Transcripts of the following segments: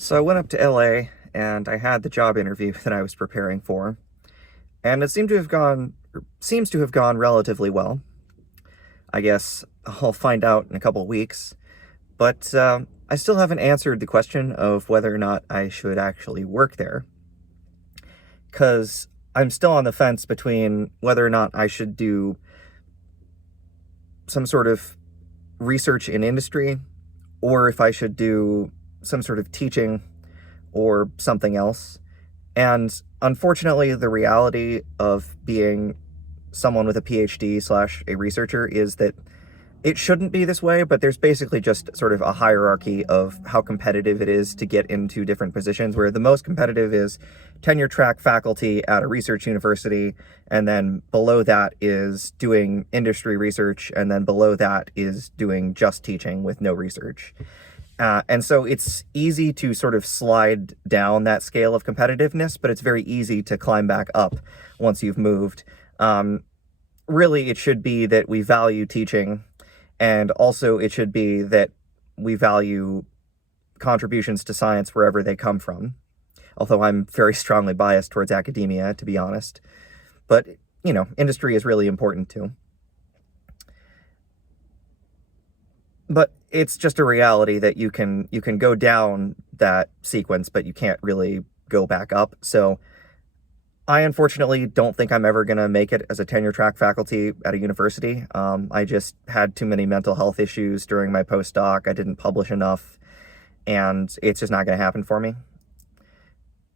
So I went up to LA and I had the job interview that I was preparing for, and it seems to have gone relatively well. I guess I'll find out in a couple of weeks, but I still haven't answered the question of whether or not I should actually work there, because I'm still on the fence between whether or not I should do some sort of research in industry, or if I should do some sort of teaching or something else. And unfortunately, the reality of being someone with a PhD slash a researcher is that it shouldn't be this way, but there's basically just sort of a hierarchy of how competitive it is to get into different positions, where the most competitive is tenure track faculty at a research university, and then below that is doing industry research, and then below that is doing just teaching with no research. And so it's easy to sort of slide down that scale of competitiveness, but it's very easy to climb back up once you've moved. Really, it should be that we value teaching, and also it should be that we value contributions to science wherever they come from. Although I'm very strongly biased towards academia, to be honest. But, industry is really important too. But it's just a reality that you can go down that sequence, but you can't really go back up. So I unfortunately don't think I'm ever going to make it as a tenure track faculty at a university. I just had too many mental health issues during my postdoc. I didn't publish enough, and it's just not going to happen for me.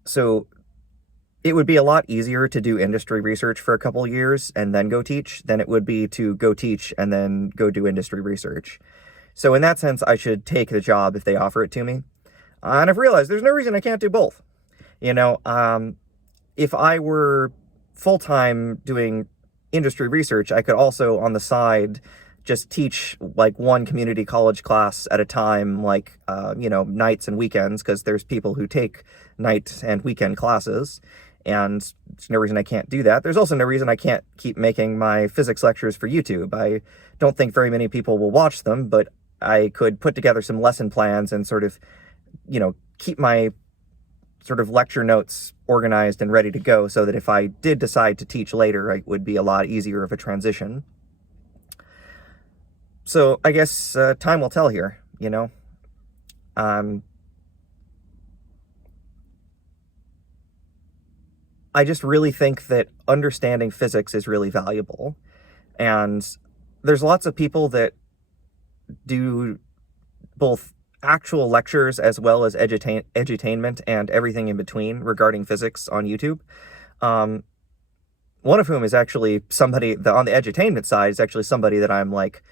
So it would be a lot easier to do industry research for a couple years and then go teach than it would be to go teach and then go do industry research. So in that sense, I should take the job if they offer it to me. And I've realized there's no reason I can't do both. If I were full-time doing industry research, I could also on the side just teach like one community college class at a time, like, nights and weekends, because there's people who take night and weekend classes. And there's no reason I can't do that. There's also no reason I can't keep making my physics lectures for YouTube. I don't think very many people will watch them, but I could put together some lesson plans and sort of, keep my sort of lecture notes organized and ready to go so that if I did decide to teach later, it would be a lot easier of a transition. So I guess time will tell here, I just really think that understanding physics is really valuable. And there's lots of people that do both actual lectures as well as edutainment and everything in between regarding physics on YouTube. One of whom is actually somebody that on the edutainment side is actually somebody that I'm like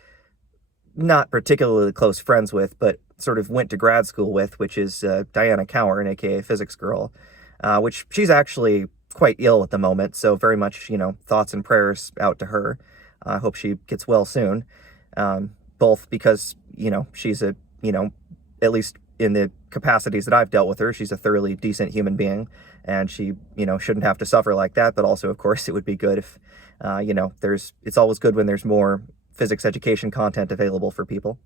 not particularly close friends with, but sort of went to grad school with, which is Diana Cowan, aka Physics Girl, which she's actually quite ill at the moment. So very much, thoughts and prayers out to her. I hope she gets well soon. Both because, she's at least in the capacities that I've dealt with her, she's a thoroughly decent human being, and she, shouldn't have to suffer like that. But also, of course, it would be good if, it's always good when there's more physics education content available for people.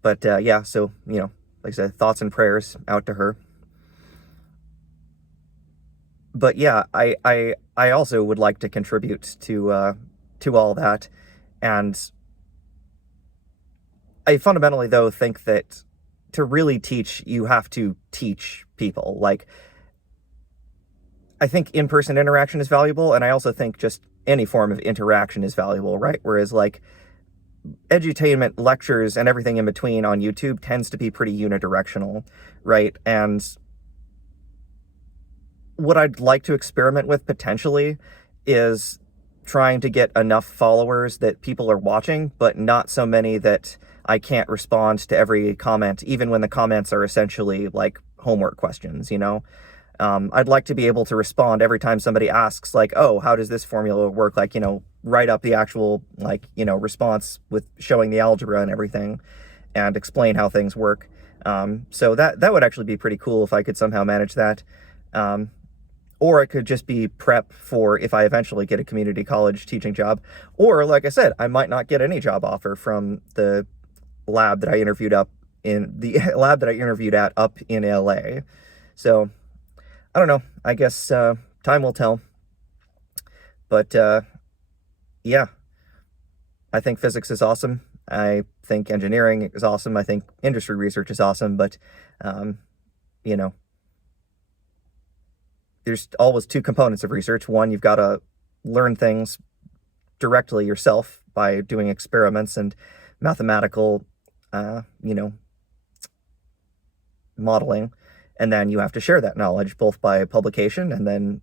But, so, like I said, thoughts and prayers out to her. But yeah, I also would like to contribute to all that. And I fundamentally, though, think that to really teach, you have to teach people. Like, I think in-person interaction is valuable, and I also think just any form of interaction is valuable, right? Whereas, like, edutainment lectures and everything in between on YouTube tends to be pretty unidirectional, right? And what I'd like to experiment with potentially is trying to get enough followers that people are watching, but not so many that I can't respond to every comment, even when the comments are essentially like homework questions, I'd like to be able to respond every time somebody asks, like, oh, how does this formula work? Like, write up the actual, like, response with showing the algebra and everything and explain how things work. So that would actually be pretty cool if I could somehow manage that. Or it could just be prep for if I eventually get a community college teaching job. Or, like I said, I might not get any job offer from the lab that I interviewed up in the lab that I interviewed at up in LA. So I don't know. I guess time will tell. But yeah, I think physics is awesome. I think engineering is awesome. I think industry research is awesome. But, you know, there's always two components of research. One, you've got to learn things directly yourself by doing experiments and mathematical, you know, modeling. And then you have to share that knowledge both by publication and then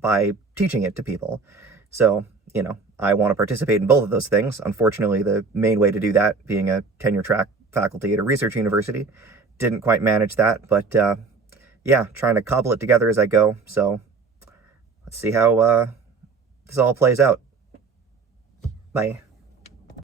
by teaching it to people. So, you know, I want to participate in both of those things. Unfortunately, the main way to do that, being a tenure track faculty at a research university, didn't quite manage that. But yeah, trying to cobble it together as I go. So let's see how this all plays out. Bye.